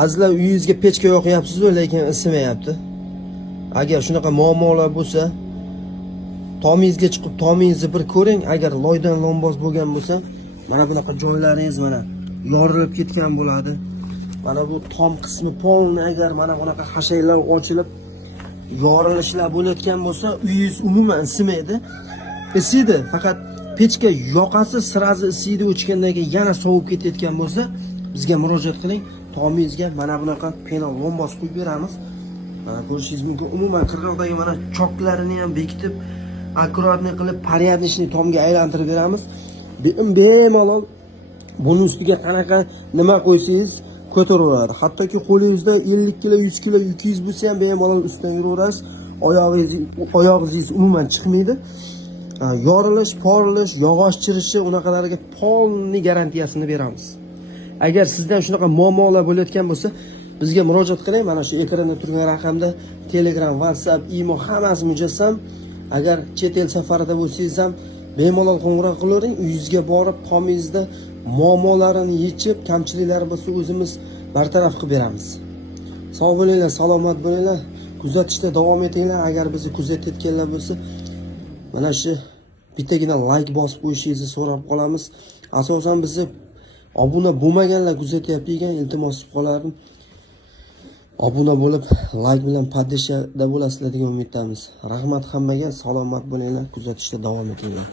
Azizlar, uyingizga pechka yoqyapsiz-ku, lekin isimayapti. Agar shunaqa muammolar bo'lsa, tomingizga chiqib tomingizni bir ko'ring. Agar loydan lomboz bo'lgan bo'lsa, mana bunaqa joylaringiz mana yorilib ketgan bo'ladi. Mana bu tom qismi polni agar mana bunaqa hashaylar ochilib yorilishlar bo'layotgan bo'lsa, uyingiz umuman isimaydi. Isiydi, faqat pechka yoqasi sirazi isiydi, o'chgandan keyin yana sovib ketayotgan bo'lsa, bizga murojaat qiling. Tomingizga mana bunaqa penal lomboz qo'yib beramiz. Mana ko'rishingiz mumkin. Umuman qirg'oqdagi mana choklarini ham bekitib, akkuratni qilib, порядочный tomga aylantirib beramiz. Bemalol buni ustiga qanaqa nima qo'ysangiz ko'taraveradi. Hattoki qo'lingizda 50 kg, 100 kg yukingiz bo'lsa ham bemalol ustidan yuraverasiz. Oyog'ingiz umuman chiqmaydi. Yorilish, porilish, yog'och chirishi unaqalariga polni garantiyasini beramiz. Agar sizdan shunaqa muammolar bo'layotgan bo'lsa, bizga murojaat qiling. Mana shu ekranda turgan raqamda Telegram, WhatsApp, imo hammasi mujassam. Agar chet el safarida bo'lsangiz ham bemalol qo'ng'iroq qilavering. Uyingizga borib, tomingizda muammolarini yechib, kamchiliklari bo'lsa o'zimiz bartaraf qilib beramiz. Sog' bo'linglar, salomat bo'linglar. Kuzatishda davom etinglar. Agar bizni kuzatayotganlar bo'lsa, mana shu bittagina like bosib qo'yishingizni so'rab qolamiz. Asosan bizni obuna bo'lmaganlar kuzatyapti ekan, iltimos qilib qolardim. Obuna bo'lib, like bilan podpishada bo'lasizlar degan umiddamiz. Rahmat hammaga, salomat bo'linglar, kuzatishda davom etinglar.